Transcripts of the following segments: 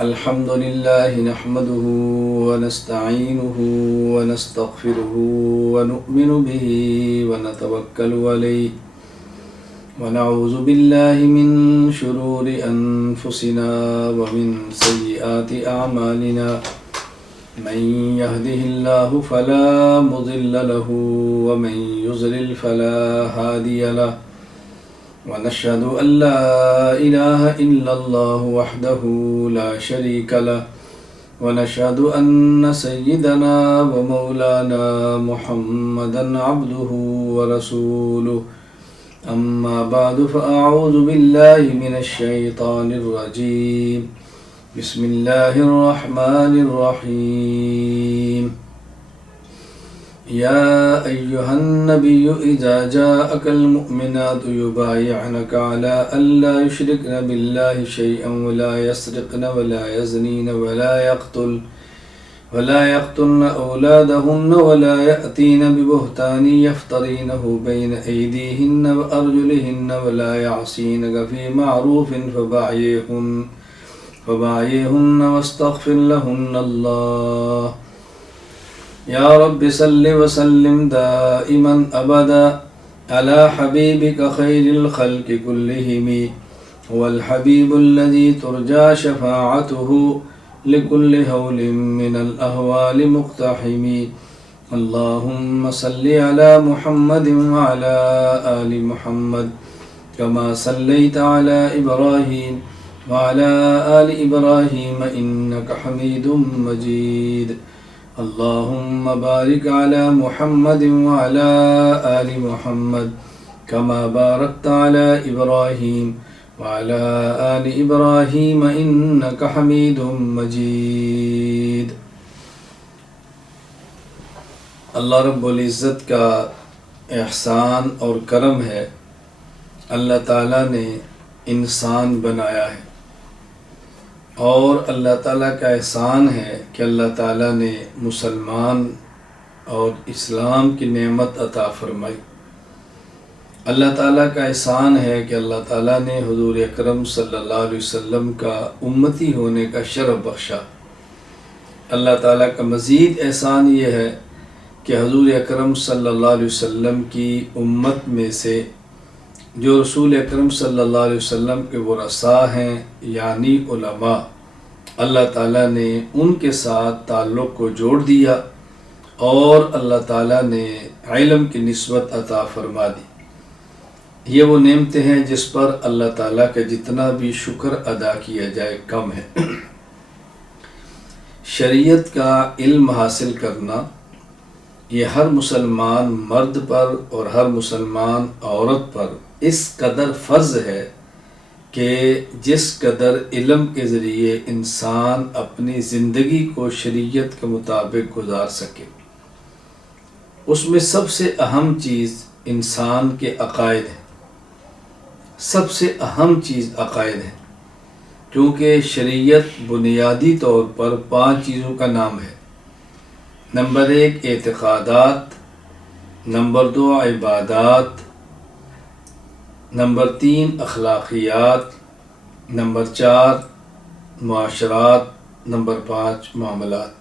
الحمد لله نحمده ونستعينه ونستغفره ونؤمن به ونتوكل عليه ونعوذ بالله من شرور أنفسنا ومن سيئات أعمالنا من يهده الله فلا مضل له ومن يضلل فلا هادي له ونشهد أن لا إله إلا الله وحده لا شريك له ونشهد أن سيدنا ومولانا محمدا عبده ورسوله أما بعد فأعوذ بالله من الشيطان الرجيم بسم الله الرحمن الرحيم يا أيها النبي إذا جاءك المؤمنات يبايعنك على أن لا يشركن بالله شيئا ولا يسرقن ولا يزنين ولا يقتلن أولادهن ولا يأتين ببهتان يفترينه بين أيديهن وأرجلهن ولا يعصينك في معروف فبايعهن واستغفر لهن الله يا رب صل وسلم دائما أبدا على حبيبك خير الخلق كلهم هو الحبيب الذي ترجى شفاعته لكل هول من الأهوال مقتحم اللهم صل على محمد وعلى آل محمد كما صليت على إبراهيم وعلى آل إبراهيم إنك حميد مجيد اللهم بارك على محمد وعلى آل محمد كما باركت على إبراهيم وعلى آل إبراهيم إنك حميد مجيد۔ اللہ رب العزت کا احسان اور کرم ہے، اللہ تعالیٰ نے انسان بنایا ہے، اور اللہ تعالیٰ کا احسان ہے کہ اللہ تعالیٰ نے مسلمان اور اسلام کی نعمت عطا فرمائی۔ اللہ تعالیٰ کا احسان ہے کہ اللہ تعالیٰ نے حضور اکرم صلی اللہ علیہ وسلم کا امتی ہونے کا شرف بخشا۔ اللہ تعالیٰ کا مزید احسان یہ ہے کہ حضور اکرم صلی اللہ علیہ وسلم کی امت میں سے جو رسول اکرم صلی اللہ علیہ وسلم کے ورثاء ہیں یعنی علماء، اللہ تعالیٰ نے ان کے ساتھ تعلق کو جوڑ دیا اور اللہ تعالیٰ نے علم کی نسبت عطا فرما دی۔ یہ وہ نعمتیں ہیں جس پر اللہ تعالیٰ کا جتنا بھی شکر ادا کیا جائے کم ہے۔ شریعت کا علم حاصل کرنا یہ ہر مسلمان مرد پر اور ہر مسلمان عورت پر اس قدر فرض ہے کہ جس قدر علم کے ذریعے انسان اپنی زندگی کو شریعت کے مطابق گزار سکے۔ اس میں سب سے اہم چیز انسان کے عقائد ہیں، سب سے اہم چیز عقائد ہے، کیونکہ شریعت بنیادی طور پر 5 چیزوں کا نام ہے۔ نمبر 1 اعتقادات، نمبر 2 عبادات، نمبر 3 اخلاقیات، نمبر 4 معاشرات، نمبر 5 معاملات۔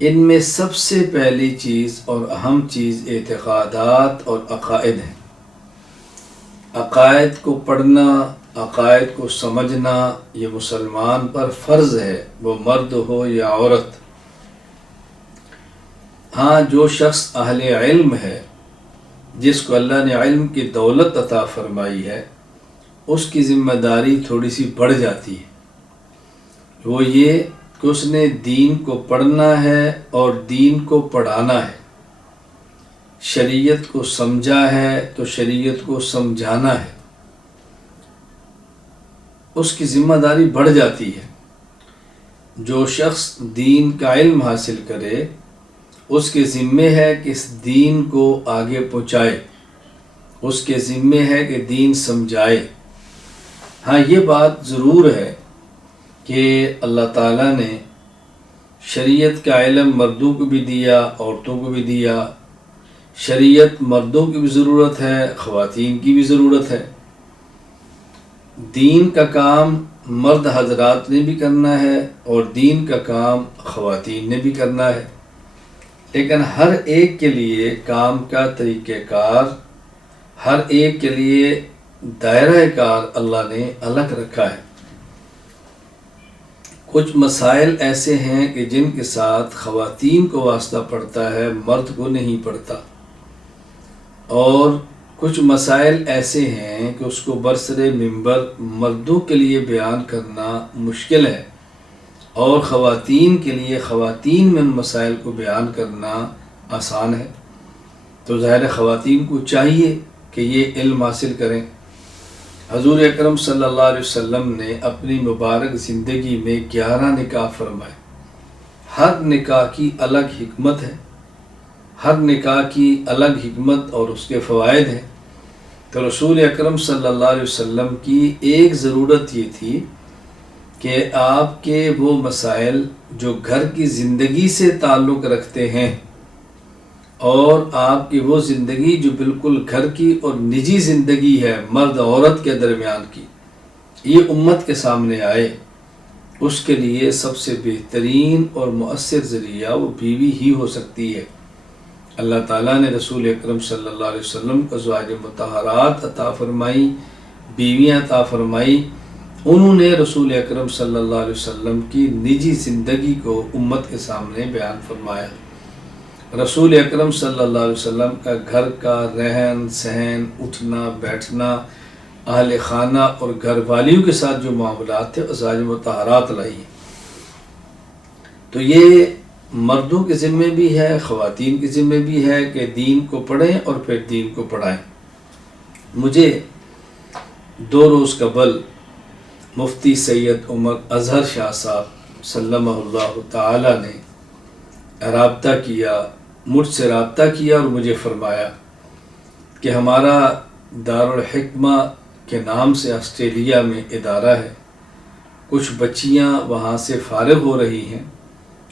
ان میں سب سے پہلی چیز اور اہم چیز اعتقادات اور عقائد ہیں۔ عقائد کو پڑھنا، عقائد کو سمجھنا یہ مسلمان پر فرض ہے، وہ مرد ہو یا عورت۔ ہاں، جو شخص اہل علم ہے، جس کو اللہ نے علم کی دولت عطا فرمائی ہے، اس کی ذمہ داری تھوڑی سی بڑھ جاتی ہے۔ وہ یہ کہ اس نے دین کو پڑھنا ہے اور دین کو پڑھانا ہے، شریعت کو سمجھا ہے تو شریعت کو سمجھانا ہے، اس کی ذمہ داری بڑھ جاتی ہے۔ جو شخص دین کا علم حاصل کرے اس کے ذمے ہے کہ اس دین کو آگے پہنچائے، اس کے ذمے ہے کہ دین سمجھائے۔ ہاں، یہ بات ضرور ہے کہ اللہ تعالیٰ نے شریعت کا علم مردوں کو بھی دیا، عورتوں کو بھی دیا۔ شریعت مردوں کی بھی ضرورت ہے، خواتین کی بھی ضرورت ہے۔ دین کا کام مرد حضرات نے بھی کرنا ہے اور دین کا کام خواتین نے بھی کرنا ہے، لیکن ہر ایک کے لیے کام کا طریقہ کار، ہر ایک کے لیے دائرہ کار اللہ نے الگ رکھا ہے۔ کچھ مسائل ایسے ہیں کہ جن کے ساتھ خواتین کو واسطہ پڑتا ہے، مرد کو نہیں پڑتا، اور کچھ مسائل ایسے ہیں کہ اس کو برسر منبر مردوں کے لیے بیان کرنا مشکل ہے، اور خواتین کے لیے خواتین میں ان مسائل کو بیان کرنا آسان ہے۔ تو ظاہر خواتین کو چاہیے کہ یہ علم حاصل کریں۔ حضور اکرم صلی اللہ علیہ وسلم نے اپنی مبارک زندگی میں 11 نکاح فرمائے۔ ہر نکاح کی الگ حکمت ہے، ہر نکاح کی الگ حکمت اور اس کے فوائد ہیں۔ تو رسول اکرم صلی اللہ علیہ وسلم کی ایک ضرورت یہ تھی کہ آپ کے وہ مسائل جو گھر کی زندگی سے تعلق رکھتے ہیں، اور آپ کی وہ زندگی جو بالکل گھر کی اور نجی زندگی ہے مرد عورت کے درمیان کی، یہ امت کے سامنے آئے۔ اس کے لیے سب سے بہترین اور مؤثر ذریعہ وہ بیوی ہی ہو سکتی ہے۔ اللہ تعالیٰ نے رسول اکرم صلی اللہ علیہ وسلم کو ازواج مطہرات عطا فرمائی، بیویاں عطا فرمائی۔ انہوں نے رسول اکرم صلی اللہ علیہ وسلم کی نجی زندگی کو امت کے سامنے بیان فرمایا۔ رسول اکرم صلی اللہ علیہ وسلم کا گھر کا رہن سہن، اٹھنا بیٹھنا، اہل خانہ اور گھر والیوں کے ساتھ جو معاملات تھے ازواج مطہرات لائی۔ تو یہ مردوں کے ذمے بھی ہے، خواتین کے ذمے بھی ہے کہ دین کو پڑھیں اور پھر دین کو پڑھائیں۔ مجھے 2 روز قبل مفتی سید عمر اظہر شاہ صاحب سلمہ اللہ تعالی نے رابطہ کیا، مجھ سے رابطہ کیا اور مجھے فرمایا کہ ہمارا دارالحکمہ کے نام سے آسٹریلیا میں ادارہ ہے، کچھ بچیاں وہاں سے فارغ ہو رہی ہیں،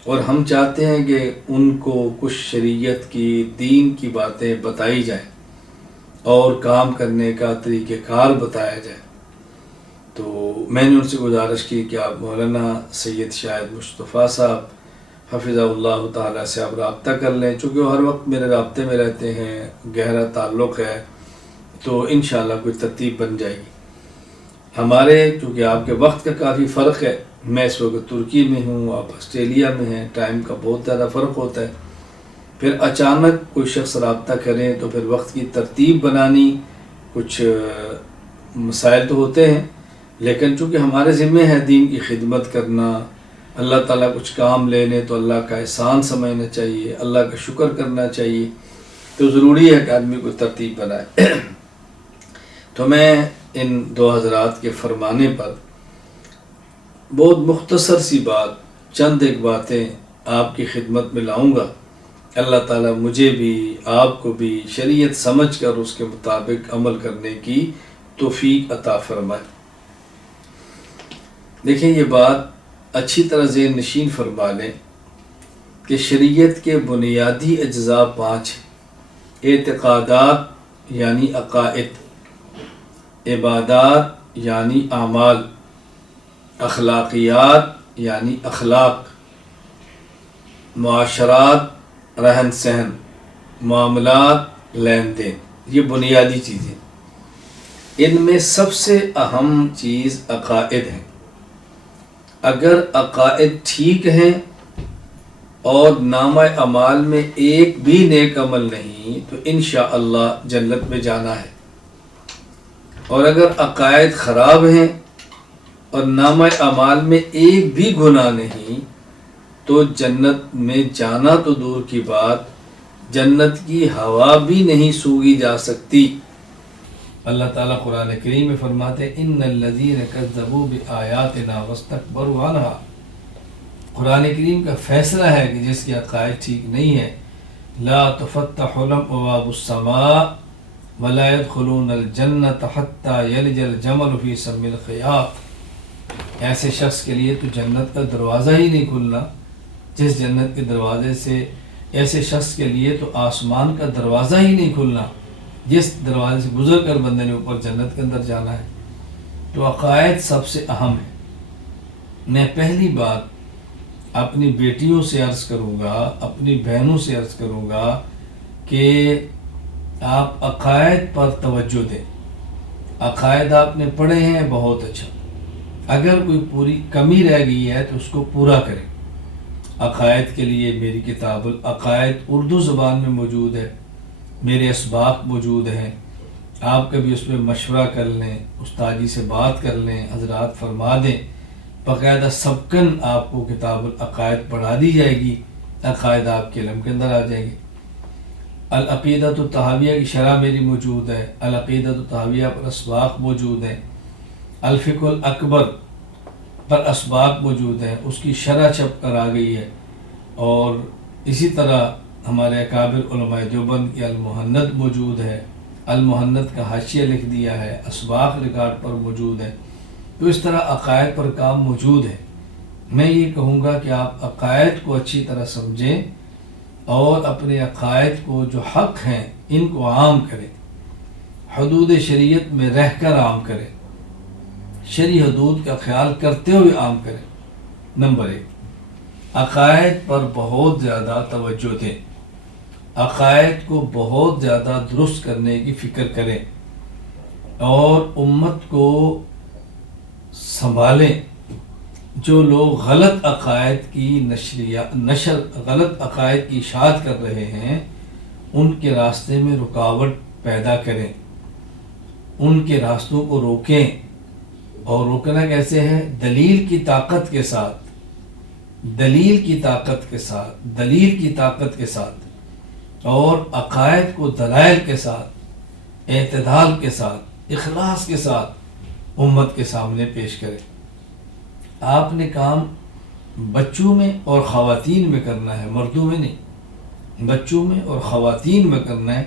اور ہم چاہتے ہیں کہ ان کو کچھ شریعت کی، دین کی باتیں بتائی جائیں اور کام کرنے کا طریقہ کار بتایا جائے۔ تو میں نے ان سے گزارش کی کہ آپ مولانا سید شاہد مصطفیٰ صاحب حفظہ اللہ تعالیٰ سے آپ رابطہ کر لیں، چونکہ وہ ہر وقت میرے رابطے میں رہتے ہیں، گہرا تعلق ہے، تو انشاءاللہ کوئی ترتیب بن جائے گی۔ ہمارے چونکہ آپ کے وقت کا کافی فرق ہے، میں اس وقت ترکی میں ہوں، آپ آسٹریلیا میں ہیں، ٹائم کا بہت زیادہ فرق ہوتا ہے، پھر اچانک کوئی شخص رابطہ کریں تو پھر وقت کی ترتیب بنانی، کچھ مسائل تو ہوتے ہیں، لیکن چونکہ ہمارے ذمہ ہے دین کی خدمت کرنا، اللہ تعالیٰ کچھ کام لینے تو اللہ کا احسان سمجھنا چاہیے، اللہ کا شکر کرنا چاہیے، تو ضروری ہے کہ آدمی کو ترتیب بنائے۔ تو میں ان 2 حضرات کے فرمانے پر بہت مختصر سی بات، چند ایک باتیں آپ کی خدمت میں لاؤں گا۔ اللہ تعالیٰ مجھے بھی آپ کو بھی شریعت سمجھ کر اس کے مطابق عمل کرنے کی توفیق عطا فرمائے۔ دیکھیں یہ بات اچھی طرح ذہن نشین فرما لیں کہ شریعت کے بنیادی اجزاء 5 ہیں۔ اعتقادات یعنی عقائد، عبادات یعنی اعمال، اخلاقیات یعنی اخلاق، معاشرات رہن سہن، معاملات لین دین، یہ بنیادی چیزیں۔ ان میں سب سے اہم چیز عقائد ہیں۔ اگر عقائد ٹھیک ہیں اور نامہ اعمال میں ایک بھی نیک عمل نہیں تو انشاءاللہ جنت میں جانا ہے، اور اگر عقائد خراب ہیں اور نامہ اعمال میں ایک بھی گناہ نہیں تو جنت میں جانا تو دور کی بات، جنت کی ہوا بھی نہیں سونگھی جا سکتی۔ اللہ تعالیٰ قرآن کریم میں فرماتے ہیں ان الذین کذبوا بآیاتنا واستکبروا عنہا۔ قرآن کریم کا فیصلہ ہے کہ جس کے عقائد ٹھیک نہیں ہے، لا تفتح لهم ابواب السماء ولا يدخلون الجنۃ حتى یلج الجمل فی سم الخیاط۔ ایسے شخص کے لیے تو جنت کا دروازہ ہی نہیں کھلنا، جس جنت کے دروازے سے، ایسے شخص کے لیے تو آسمان کا دروازہ ہی نہیں کھلنا جس دروازے سے گزر کر بندے نے اوپر جنت کے اندر جانا ہے۔ تو عقائد سب سے اہم ہے۔ میں پہلی بات اپنی بیٹیوں سے عرض کروں گا، اپنی بہنوں سے عرض کروں گا کہ آپ عقائد پر توجہ دیں۔ عقائد آپ نے پڑھے ہیں، بہت اچھا، اگر کوئی پوری کمی رہ گئی ہے تو اس کو پورا کریں۔ عقائد کے لیے میری کتاب العقائد اردو زبان میں موجود ہے، میرے اسباق موجود ہیں، آپ کبھی اس میں مشورہ کر لیں، استاد جی سے بات کر لیں، حضرات فرما دیں، باقاعدہ سبکن آپ کو کتاب العقائد پڑھا دی جائے گی، عقائد آپ کے علم کے اندر آ جائیں گے۔ العقیدۃ الطحاویہ کی شرح میری موجود ہے، العقیدۃ الطحاویہ پر اسباق موجود ہیں، الفقہ الاکبر پر اسباق موجود ہیں، اس کی شرح چھپ کر آ گئی ہے، اور اسی طرح ہمارے اکابر علماء دیوبند کی المہند موجود ہے، المہند کا حاشیہ لکھ دیا ہے، اسباق ریکارڈ پر موجود ہے۔ تو اس طرح عقائد پر کام موجود ہے۔ میں یہ کہوں گا کہ آپ عقائد کو اچھی طرح سمجھیں اور اپنے عقائد کو جو حق ہیں ان کو عام کریں، حدود شریعت میں رہ کر عام کریں، شرعی حدود کا خیال کرتے ہوئے عام کریں۔ نمبر 1، عقائد پر بہت زیادہ توجہ دیں، عقائد کو بہت زیادہ درست کرنے کی فکر کریں اور امت کو سنبھالیں۔ جو لوگ غلط عقائد کی نشر غلط عقائد کی اشاعت کر رہے ہیں ان کے راستے میں رکاوٹ پیدا کریں، ان کے راستوں کو روکیں، اور روکنا کیسے ہے؟ دلیل کی طاقت کے ساتھ، دلیل کی طاقت کے ساتھ، دلیل کی طاقت کے ساتھ، اور عقائد کو دلائل کے ساتھ، اعتدال کے ساتھ، اخلاص کے ساتھ امت کے سامنے پیش کریں۔ آپ نے کام بچوں میں اور خواتین میں کرنا ہے، مردوں میں نہیں، بچوں میں اور خواتین میں کرنا ہے۔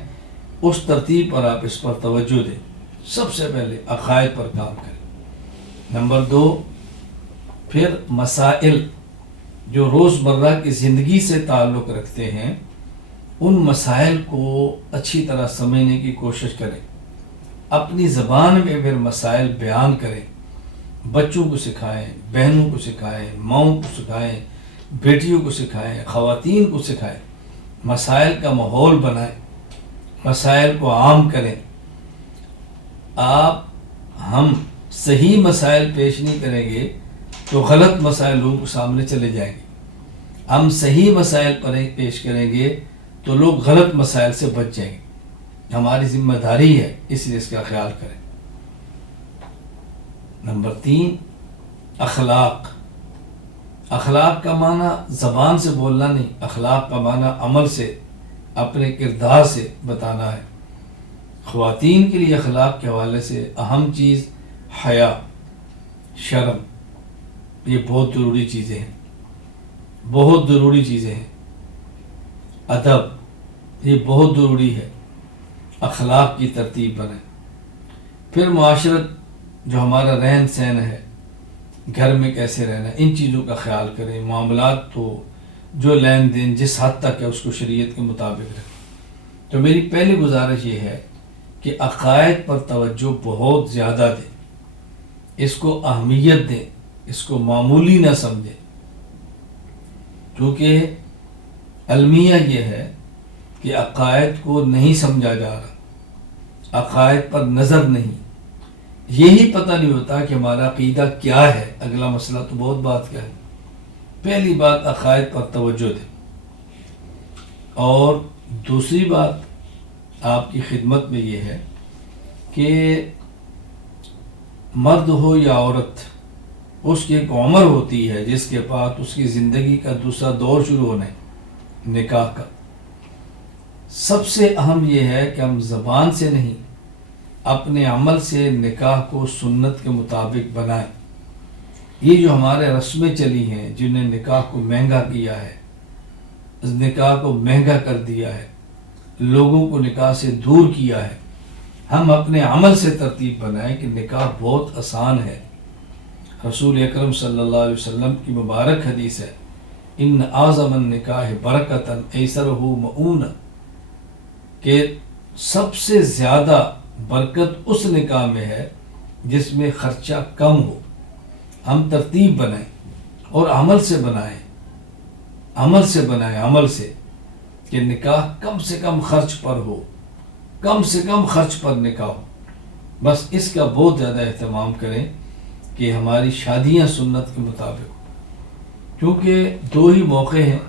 اس ترتیب پر آپ اس پر توجہ دیں۔ سب سے پہلے عقائد پر کام کریں۔ نمبر 2، پھر مسائل جو روزمرہ کی زندگی سے تعلق رکھتے ہیں ان مسائل کو اچھی طرح سمجھنے کی کوشش کریں، اپنی زبان میں پھر مسائل بیان کریں، بچوں کو سکھائیں، بہنوں کو سکھائیں، ماؤں کو سکھائیں، بیٹیوں کو سکھائیں، خواتین کو سکھائیں، مسائل کا ماحول بنائیں، مسائل کو عام کریں۔ ہم صحیح مسائل پیش نہیں کریں گے تو غلط مسائل لوگوں کے سامنے چلے جائیں گے، ہم صحیح مسائل پر پیش کریں گے تو لوگ غلط مسائل سے بچ جائیں گے۔ ہماری ذمہ داری ہے، اس لیے اس کا خیال کریں۔ نمبر 3، اخلاق۔ اخلاق کا معنی زبان سے بولنا نہیں، اخلاق کا معنی عمل سے، اپنے کردار سے بتانا ہے۔ خواتین کے لیے اخلاق کے حوالے سے اہم چیز حیا، شرم، یہ بہت ضروری چیزیں ہیں، بہت ضروری چیزیں ہیں۔ ادب، یہ بہت ضروری ہے، اخلاق کی ترتیب بنائیں۔ پھر معاشرت، جو ہمارا رہن سہن ہے، گھر میں کیسے رہنا ہے، ان چیزوں کا خیال کریں۔ معاملات تو جو لین دین جس حد تک ہے اس کو شریعت کے مطابق رکھیں۔ تو میری پہلی گزارش یہ ہے کہ عقائد پر توجہ بہت زیادہ دیں، اس کو اہمیت دیں، اس کو معمولی نہ سمجھیں، کیونکہ المیہ یہ ہے کہ عقائد کو نہیں سمجھا جا رہا، عقائد پر نظر نہیں، یہی پتہ نہیں ہوتا کہ ہمارا عقیدہ کیا ہے۔ اگلا مسئلہ تو بہت بات کا ہے۔ پہلی بات عقائد پر توجہ دیں، اور دوسری بات آپ کی خدمت میں یہ ہے کہ مرد ہو یا عورت، اس کی ایک عمر ہوتی ہے جس کے بعد اس کی زندگی کا دوسرا دور شروع ہونا ہے، نکاح کا۔ سب سے اہم یہ ہے کہ ہم زبان سے نہیں، اپنے عمل سے نکاح کو سنت کے مطابق بنائیں۔ یہ جو ہمارے رسمیں چلی ہیں جن نے نکاح کو مہنگا کیا ہے، نکاح کو مہنگا کر دیا ہے، لوگوں کو نکاح سے دور کیا ہے، ہم اپنے عمل سے ترتیب بنائیں کہ نکاح بہت آسان ہے۔ رسول اکرم صلی اللہ علیہ وسلم کی مبارک حدیث ہے، ان اعظم النکاح برکتاً ایسرہ مؤونہ، کہ سب سے زیادہ برکت اس نکاح میں ہے جس میں خرچہ کم ہو۔ ہم ترتیب بنائیں، اور عمل سے بنائیں، عمل سے کہ نکاح کم سے کم خرچ پر ہو، کم سے کم خرچ پر نکاح ہو. بس اس کا بہت زیادہ اہتمام کریں کہ ہماری شادیاں سنت کے مطابق ہوں، کیونکہ دو ہی موقع ہیں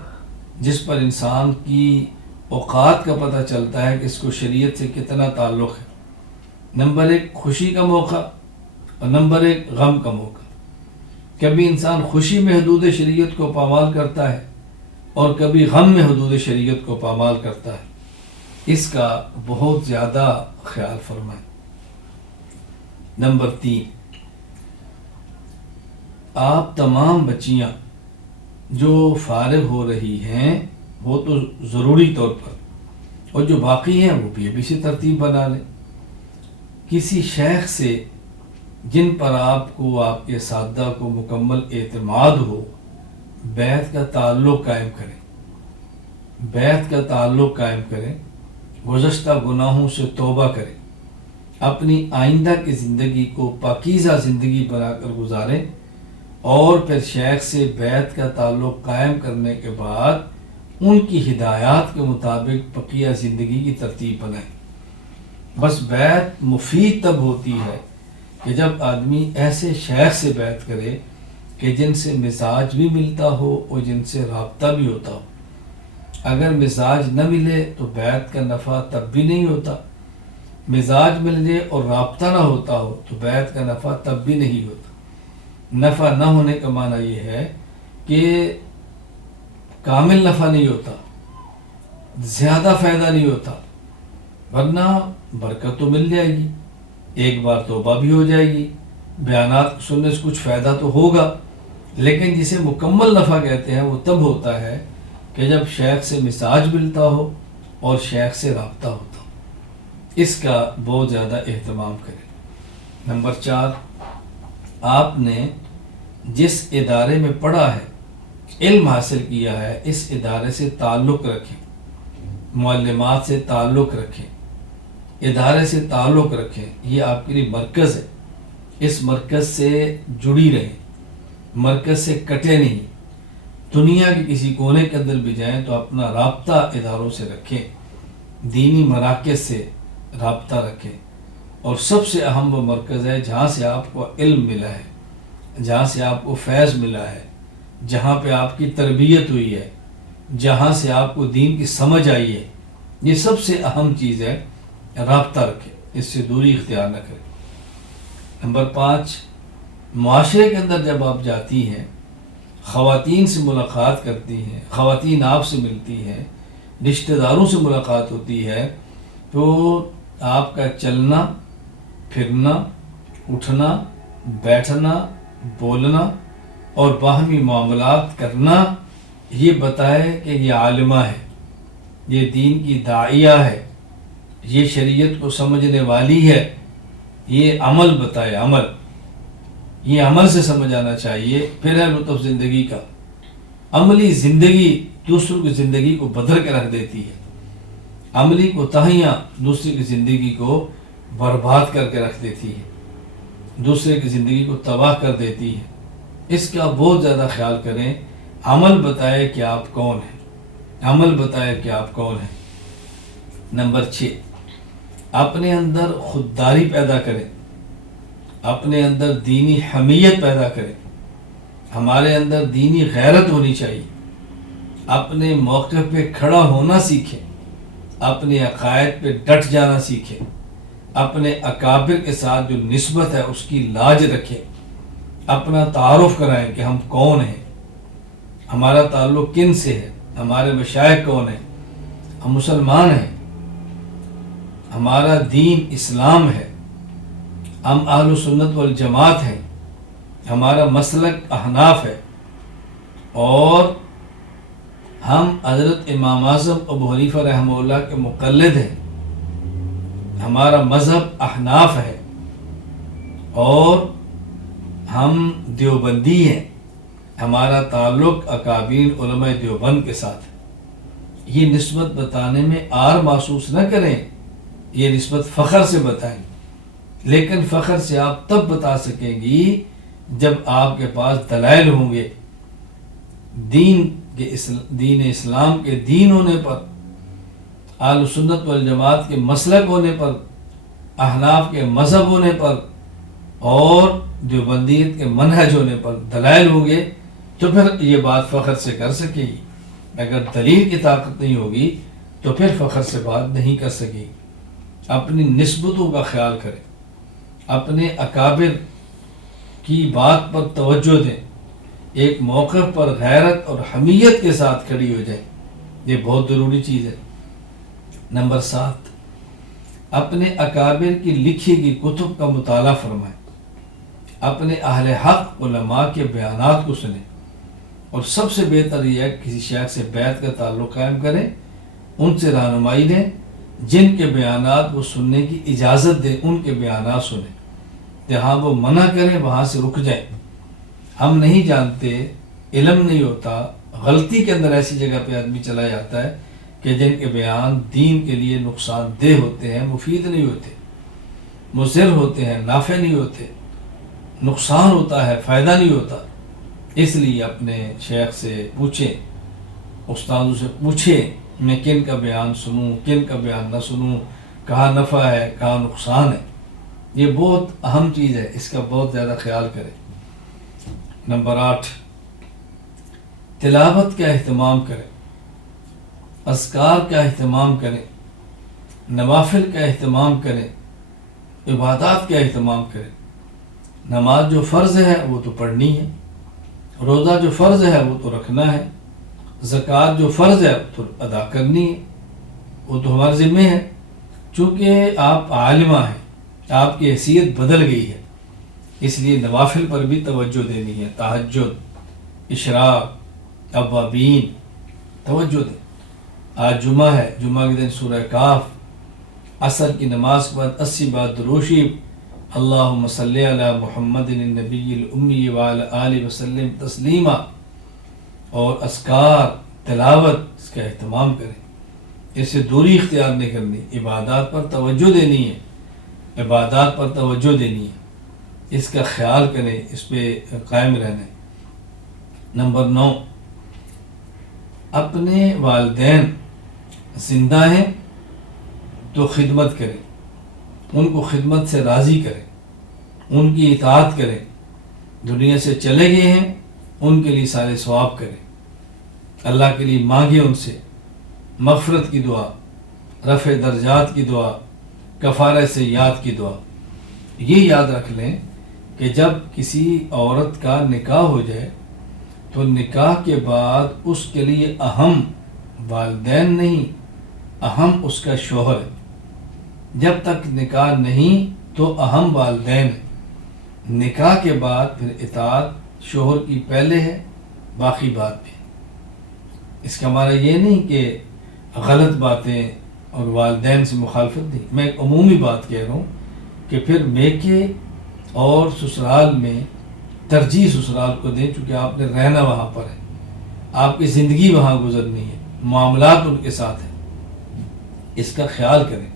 جس پر انسان کی اوقات کا پتہ چلتا ہے کہ اس کو شریعت سے کتنا تعلق ہے. نمبر 1 خوشی کا موقع اور نمبر 1 غم کا موقع. کبھی انسان خوشی میں حدود شریعت کو پامال کرتا ہے اور کبھی غم میں حدود شریعت کو پامال کرتا ہے. اس کا بہت زیادہ خیال فرمائیں. نمبر 3 آپ تمام بچیاں جو فارغ ہو رہی ہیں وہ تو ضروری طور پر، اور جو باقی ہیں وہ بھی ابھی سے ترتیب بنا لیں. کسی شیخ سے جن پر آپ کو، آپ کے اساتذہ کو مکمل اعتماد ہو، بیعت کا تعلق قائم کریں، بیعت کا تعلق قائم کریں. گزشتہ گناہوں سے توبہ کریں، اپنی آئندہ کی زندگی کو پاکیزہ زندگی بنا کر گزاریں، اور پھر شیخ سے بیعت کا تعلق قائم کرنے کے بعد ان کی ہدایات کے مطابق بقیہ زندگی کی ترتیب بنائیں. بس بیعت مفید تب ہوتی ہے کہ جب آدمی ایسے شیخ سے بیعت کرے کہ جن سے مزاج بھی ملتا ہو اور جن سے رابطہ بھی ہوتا ہو. اگر مزاج نہ ملے تو بیعت کا نفع تب بھی نہیں ہوتا، مزاج مل جائے اور رابطہ نہ ہوتا ہو تو بیعت کا نفع تب بھی نہیں ہوتا. نفع نہ ہونے کا معنی یہ ہے کہ کامل نفع نہیں ہوتا، زیادہ فائدہ نہیں ہوتا، ورنہ برکت تو مل جائے گی، ایک بار توبہ بھی ہو جائے گی، بیانات سننے سے کچھ فائدہ تو ہوگا. لیکن جسے مکمل نفع کہتے ہیں وہ تب ہوتا ہے کہ جب شیخ سے مزاج ملتا ہو اور شیخ سے رابطہ ہوتا ہو. اس کا بہت زیادہ اہتمام کریں. نمبر 4 آپ نے جس ادارے میں پڑھا ہے، علم حاصل کیا ہے، اس ادارے سے تعلق رکھیں، معلمات سے تعلق رکھیں، ادارے سے تعلق رکھیں. یہ آپ کے لیے مرکز ہے، اس مرکز سے جڑی رہیں، مرکز سے کٹے نہیں. دنیا کے کسی کونے کے اندر بھی جائیں تو اپنا رابطہ اداروں سے رکھیں، دینی مراکز سے رابطہ رکھیں. اور سب سے اہم وہ مرکز ہے جہاں سے آپ کو علم ملا ہے، جہاں سے آپ کو فیض ملا ہے، جہاں پہ آپ کی تربیت ہوئی ہے، جہاں سے آپ کو دین کی سمجھ آئی ہے. یہ سب سے اہم چیز ہے، رابطہ رکھیں، اس سے دوری اختیار نہ کریں. نمبر 5 معاشرے کے اندر جب آپ جاتی ہیں، خواتین سے ملاقات کرتی ہیں، خواتین آپ سے ملتی ہیں، رشتہ داروں سے ملاقات ہوتی ہے، تو آپ کا چلنا پھرنا، اٹھنا بیٹھنا، بولنا اور باہمی معاملات کرنا یہ بتائے کہ یہ عالمہ ہے، یہ دین کی داعیہ ہے، یہ شریعت کو سمجھنے والی ہے. یہ عمل بتائے، عمل، یہ عمل سے سمجھ آنا چاہیے. پھر ہے لطف زندگی کا. عملی زندگی دوسروں کی زندگی کو بدل کے رکھ دیتی ہے، عملی کوتاہیاں دوسرے کی زندگی کو برباد کر کے رکھ دیتی ہے، دوسرے کی زندگی کو تباہ کر دیتی ہے. اس کا بہت زیادہ خیال کریں. عمل بتائے کہ آپ کون ہیں، عمل بتائے کہ آپ کون ہیں. نمبر 6 اپنے اندر خودداری پیدا کریں، اپنے اندر دینی حمیت پیدا کریں. ہمارے اندر دینی غیرت ہونی چاہیے. اپنے موقع پہ کھڑا ہونا سیکھیں، اپنے عقائد پہ ڈٹ جانا سیکھیں، اپنے اکابر کے ساتھ جو نسبت ہے اس کی لاج رکھیں. اپنا تعارف کرائیں کہ ہم کون ہیں، ہمارا تعلق کن سے ہے، ہمارے مشائخ کون ہیں. ہم مسلمان ہیں، ہمارا دین اسلام ہے، ہم اہل سنت والجماعت ہیں، ہمارا مسلک احناف ہے، اور ہم حضرت امام اعظم ابو حنیفہ رحمہ اللہ کے مقلد ہیں. ہمارا مذہب احناف ہے اور ہم دیوبندی ہیں. ہمارا تعلق اکابر علماء دیوبند کے ساتھ ہے. یہ نسبت بتانے میں عار محسوس نہ کریں، یہ نسبت فخر سے بتائیں. لیکن فخر سے آپ تب بتا سکیں گی جب آپ کے پاس دلائل ہوں گے، دین اسلام کے دین ہونے پر، اہل سنت والجماعت کے مسلک ہونے پر، احناف کے مذہب ہونے پر اور دیوبندیت کے منہج ہونے پر دلائل ہوں گے تو پھر یہ بات فخر سے کر سکے گی۔ اگر دلیل کی طاقت نہیں ہوگی تو پھر فخر سے بات نہیں کر سکے گی۔ اپنی نسبتوں کا خیال کریں، اپنے اکابر کی بات پر توجہ دیں، ایک موقع پر غیرت اور حمیت کے ساتھ کھڑی ہو جائے، یہ بہت ضروری چیز ہے۔ نمبر 7، اپنے اکابر کی لکھی گئی کتب کا مطالعہ فرمائیں، اپنے اہل حق علماء کے بیانات کو سنیں، اور سب سے بہتر یہ ہے کہ کسی شیخ سے بیعت کا تعلق قائم کریں، ان سے رہنمائی لیں، جن کے بیانات وہ سننے کی اجازت دیں ان کے بیانات سنیں، جہاں وہ منع کریں وہاں سے رک جائیں۔ ہم نہیں جانتے، علم نہیں ہوتا، غلطی کے اندر ایسی جگہ پہ آدمی چلا جاتا ہے کہ جن کے بیان دین کے لیے نقصان دہ ہوتے ہیں، مفید نہیں ہوتے، مضر ہوتے ہیں، نافع نہیں ہوتے، نقصان ہوتا ہے، فائدہ نہیں ہوتا۔ اس لیے اپنے شیخ سے پوچھیں، استادوں سے پوچھیں میں کن کا بیان سنوں، کن کا بیان نہ سنوں، کہاں نفع ہے کہاں نقصان ہے۔ یہ بہت اہم چیز ہے، اس کا بہت زیادہ خیال کریں۔ نمبر 8، تلاوت کا اہتمام کریں، اذکار کا اہتمام کریں، نوافل کا اہتمام کریں، عبادات کا اہتمام کریں۔ نماز جو فرض ہے وہ تو پڑھنی ہے، روزہ جو فرض ہے وہ تو رکھنا ہے، زکوٰۃ جو فرض ہے وہ تو ادا کرنی ہے، وہ تو ہمارے ذمہ ہے۔ چونکہ آپ عالمہ ہیں، آپ کی حیثیت بدل گئی ہے، اس لیے نوافل پر بھی توجہ دینی ہے، تہجد، اشراق، اوابین، توجہ دیں۔ آج جمعہ ہے، جمعہ کے دن سورہ کاف، عصر کی نماز کے بعد 80 بار درود شریف، اللہم صلی علی محمد النبی الامی وعلی آلہ وسلم تسلیما، اور اذکار، تلاوت، اس کا اہتمام کریں۔ اس سے دوری اختیار نہیں کرنی، عبادات پر توجہ دینی ہے، عبادات پر توجہ دینی ہے، اس کا خیال کریں، اس پہ قائم رہنا ہے۔ نمبر 9، اپنے والدین زندہ ہیں تو خدمت کریں، ان کو خدمت سے راضی کریں، ان کی اطاعت کریں۔ دنیا سے چلے گئے ہیں، ان کے لیے سارے ثواب کریں، اللہ کے لیے مانگیں ان سے مغفرت کی دعا، رفع درجات کی دعا، کفارہ سیئات کی دعا۔ یہ یاد رکھ لیں کہ جب کسی عورت کا نکاح ہو جائے تو نکاح کے بعد اس کے لیے اہم والدین نہیں، اہم اس کا شوہر ہے۔ جب تک نکاح نہیں تو اہم والدین ہے، نکاح کے بعد پھر اطاعت شوہر کی پہلے ہے، باقی بات بھی۔ اس کا معنی یہ نہیں کہ غلط باتیں اور والدین سے مخالفت نہیں، میں ایک عمومی بات کہہ رہا ہوں کہ پھر میکے اور سسرال میں ترجیح سسرال کو دیں، چونکہ آپ نے رہنا وہاں پر ہے، آپ کی زندگی وہاں گزرنی ہے، معاملات ان کے ساتھ ہیں۔ اس کا خیال کریں،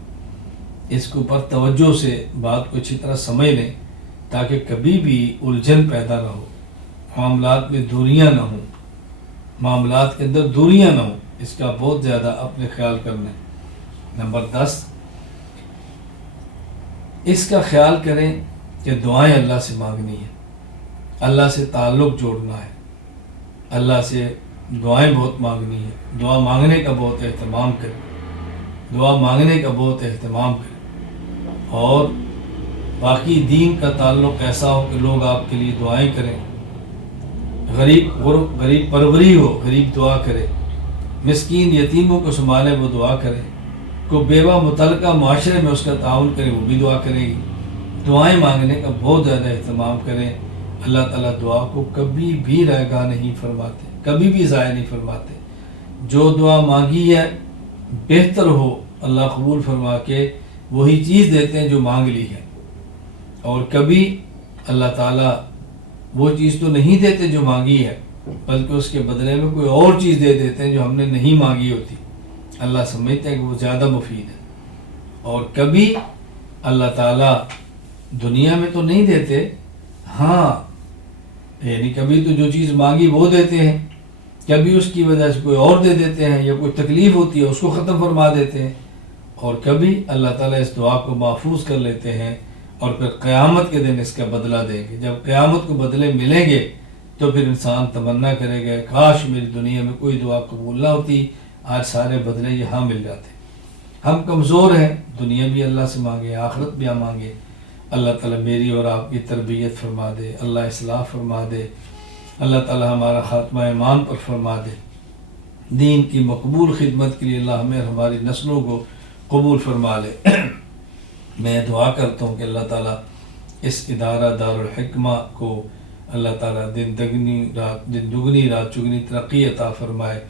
اس کے اوپر توجہ سے بات کو اچھی طرح سمجھ لیں تاکہ کبھی بھی الجھن پیدا نہ ہو، معاملات میں دوریاں نہ ہوں، معاملات کے اندر دوریاں نہ ہوں۔ اس کا بہت زیادہ اپنے خیال کرنا ہے۔ نمبر 10، اس کا خیال کریں کہ دعائیں اللہ سے مانگنی ہے، اللہ سے تعلق جوڑنا ہے، اللہ سے دعائیں بہت مانگنی ہے، دعا مانگنے کا بہت اہتمام کریں، دعا مانگنے کا بہت اہتمام کریں، اور باقی دین کا تعلق ایسا ہو کہ لوگ آپ کے لیے دعائیں کریں، غریب پروری ہو، غریب دعا کرے، مسکین یتیموں کو سنبھالے وہ دعا کرے، کوئی بیوہ متعلقہ معاشرے میں اس کا تعاون کرے وہ بھی دعا کرے گی۔ دعائیں مانگنے کا بہت زیادہ اہتمام کریں۔ اللہ تعالیٰ دعا کو کبھی بھی رائگاں نہیں فرماتے، کبھی بھی ضائع نہیں فرماتے۔ جو دعا مانگی ہے بہتر ہو اللہ قبول فرما کے وہی چیز دیتے ہیں جو مانگ لی ہے، اور کبھی اللہ تعالیٰ وہ چیز تو نہیں دیتے جو مانگی ہے، بلکہ اس کے بدلے میں کوئی اور چیز دے دیتے ہیں جو ہم نے نہیں مانگی ہوتی۔ اللہ سمجھتے ہیں کہ وہ زیادہ مفید ہے۔ اور کبھی اللہ تعالیٰ دنیا میں تو نہیں دیتے، ہاں یعنی کبھی تو جو چیز مانگی وہ دیتے ہیں، کبھی اس کی وجہ سے کوئی اور دے دیتے ہیں، یا کوئی تکلیف ہوتی ہے اس کو ختم فرما دیتے ہیں، اور کبھی اللہ تعالیٰ اس دعا کو محفوظ کر لیتے ہیں اور پھر قیامت کے دن اس کا بدلہ دیں گے۔ جب قیامت کو بدلے ملیں گے تو پھر انسان تمنا کرے گا کاش میری دنیا میں کوئی دعا قبول نہ ہوتی، آج سارے بدلے یہاں مل جاتے۔ ہم کمزور ہیں، دنیا بھی اللہ سے مانگے، آخرت بھی ہم مانگے۔ اللہ تعالیٰ میری اور آپ کی تربیت فرما دے، اللہ اصلاح فرما دے، اللہ تعالیٰ ہمارا خاتمہ ایمان پر فرما دے، دین کی مقبول خدمت کے لیے اللہ ہمیں اور ہماری نسلوں کو قبول فرما لے۔ میں دعا کرتا ہوں کہ اللہ تعالیٰ اس ادارہ دارالحکمہ کو اللہ تعالیٰ دن دگنی رات چگنی ترقی عطا فرمائے،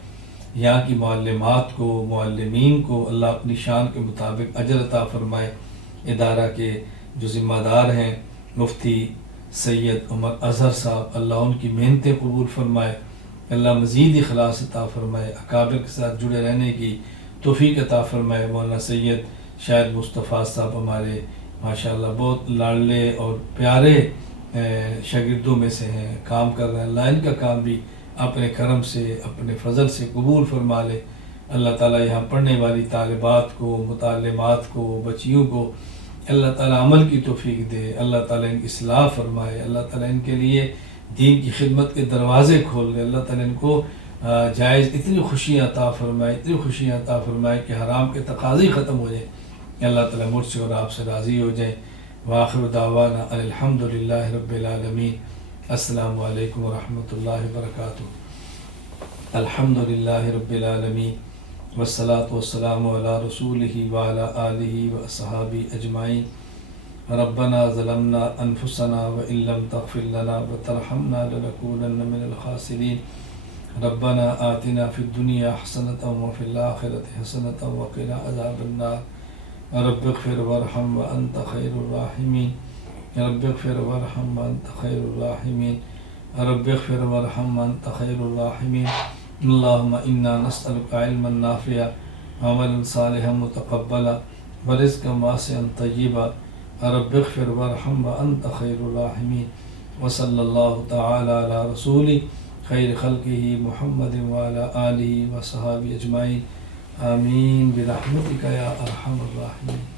یہاں کی معلمات کو، معلمین کو اللہ اپنی شان کے مطابق اجر عطا فرمائے۔ ادارہ کے جو ذمہ دار ہیں مفتی سید عمر اظہر صاحب، اللہ ان کی محنتیں قبول فرمائے، اللہ مزید اخلاص عطا فرمائے، اکابر کے ساتھ جڑے رہنے کی توفیق عطا فرمائے۔ مولانا سید شاہد مصطفیٰ صاحب ہمارے ماشاءاللہ بہت لاڈلے اور پیارے شاگردوں میں سے ہیں، کام کر رہے ہیں، اللہ ان کا کام بھی اپنے کرم سے، اپنے فضل سے قبول فرما لے۔ اللہ تعالیٰ یہاں پڑھنے والی طالبات کو، متعلمات کو، بچیوں کو اللہ تعالیٰ عمل کی توفیق دے، اللہ تعالیٰ ان کی اصلاح فرمائے، اللہ تعالیٰ ان کے لیے دین کی خدمت کے دروازے کھول دے، اللہ تعالیٰ ان کو جائز اتنی خوشیاں عطا فرمائے، اتنی خوشیاں عطا فرمائے کہ حرام کے تقاضے ختم ہو جائیں، اللہ تعالیٰ مجھ سے اور آپ سے راضی ہو جائے۔ وآخر دعوانا الحمد للہ رب العالمین۔ السلام علیکم ورحمۃ اللہ وبرکاتہ۔ الحمد للہ رب العالمین والصلاة والسلام علی رسولہ وعلی آلہ واصحابہ اجمعین۔ ربنا ظلمنا انفسنا وان لم تغفر لنا وترحمنا لنکونن من الخاسرین۔ ربنا آتنا فی الدنیا حسنۃ وفی الآخرۃ حسنۃ وقنا عذاب النار۔ رب اغفر وارحم وانت خیر الراحمین۔ رب اغفر وارحم وانت خیر الراحمین۔ رب اغفر وارحم وانت خیر الراحمین۔ اللہم انا نسألک علما نافعا وعملا صالحا متقبلا ورزقا واسعا طیبا۔ رب اغفر وارحم وانت خیر الراحمین۔ وصلی اللہ تعالی علی رسول خیر خلقہ محمد وعلی آلہ وصحابہ اجمعین۔ آمین برحمتک یا ارحم الراحمین۔